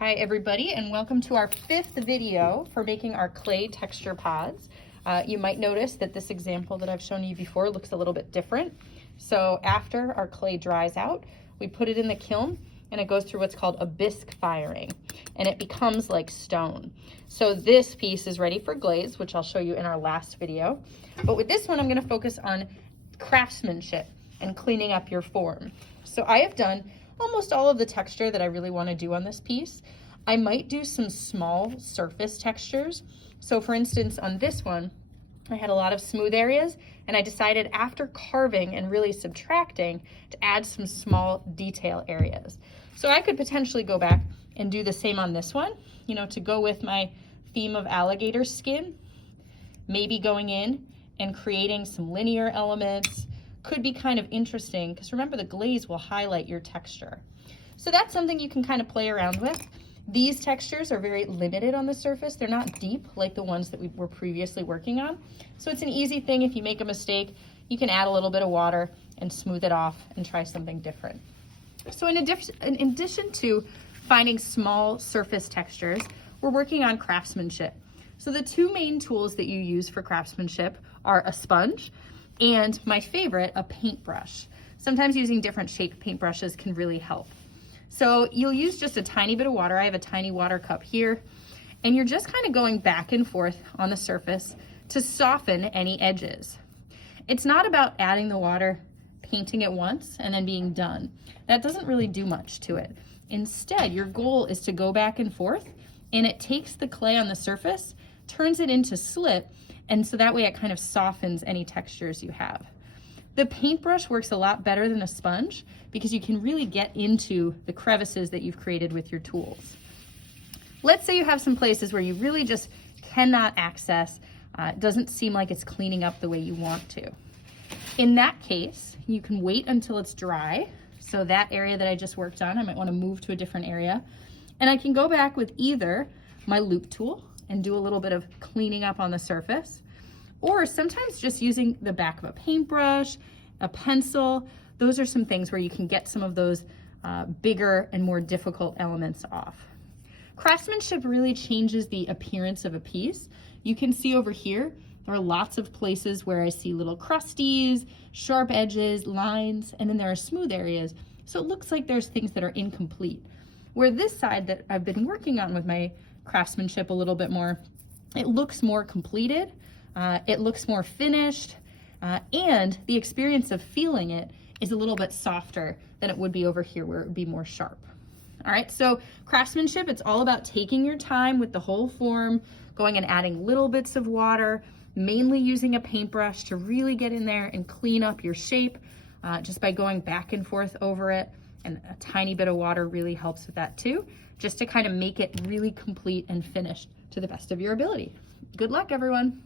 Hi everybody, and welcome to our 5th video for making our clay texture pods. You might notice that this example that I've shown you before looks a little bit different. So after our clay dries out, we put it in the kiln and it goes through what's called a bisque firing and it becomes like stone. So this piece is ready for glaze, which I'll show you in our last video. But with this one, I'm going to focus on craftsmanship and cleaning up your form. So I have done almost all of the texture that I really want to do on this piece. I might do some small surface textures. So for instance, on this one, I had a lot of smooth areas and I decided after carving and really subtracting to add some small detail areas. So I could potentially go back and do the same on this one, you know, to go with my theme of alligator skin, maybe going in and creating some linear elements. Could be kind of interesting because remember the glaze will highlight your texture. So that's something you can kind of play around with. These textures are very limited on the surface. They're not deep like the ones that we were previously working on. So it's an easy thing. If you make a mistake, you can add a little bit of water and smooth it off and try something different. So in addition to finding small surface textures, we're working on craftsmanship. So the two main tools that you use for craftsmanship are a sponge and my favorite, a paintbrush. Sometimes using different shaped paintbrushes can really help. So you'll use just a tiny bit of water. I have a tiny water cup here, and you're just kind of going back and forth on the surface to soften any edges. It's not about adding the water, painting it once, and then being done. That doesn't really do much to it. Instead, your goal is to go back and forth, and it takes the clay on the surface, turns it into slip, and so that way it kind of softens any textures you have. The paintbrush works a lot better than a sponge because you can really get into the crevices that you've created with your tools. Let's say you have some places where you really just cannot access, it doesn't seem like it's cleaning up the way you want to. In that case, you can wait until it's dry. So that area that I just worked on, I might want to move to a different area. And I can go back with either my loop tool and do a little bit of cleaning up on the surface, or sometimes just using the back of a paintbrush, a pencil. Those are some things where you can get some of those bigger and more difficult elements off. Craftsmanship really changes the appearance of a piece. You can see over here, there are lots of places where I see little crusties, sharp edges, lines, and then there are smooth areas. So it looks like there's things that are incomplete. Where this side that I've been working on with my craftsmanship a little bit more, it looks more completed, it looks more finished, and the experience of feeling it is a little bit softer than it would be over here where it would be more sharp. All right, so craftsmanship, it's all about taking your time with the whole form, going and adding little bits of water, mainly using a paintbrush to really get in there and clean up your shape just by going back and forth over it. And a tiny bit of water really helps with that too, just to kind of make it really complete and finished to the best of your ability. Good luck, everyone.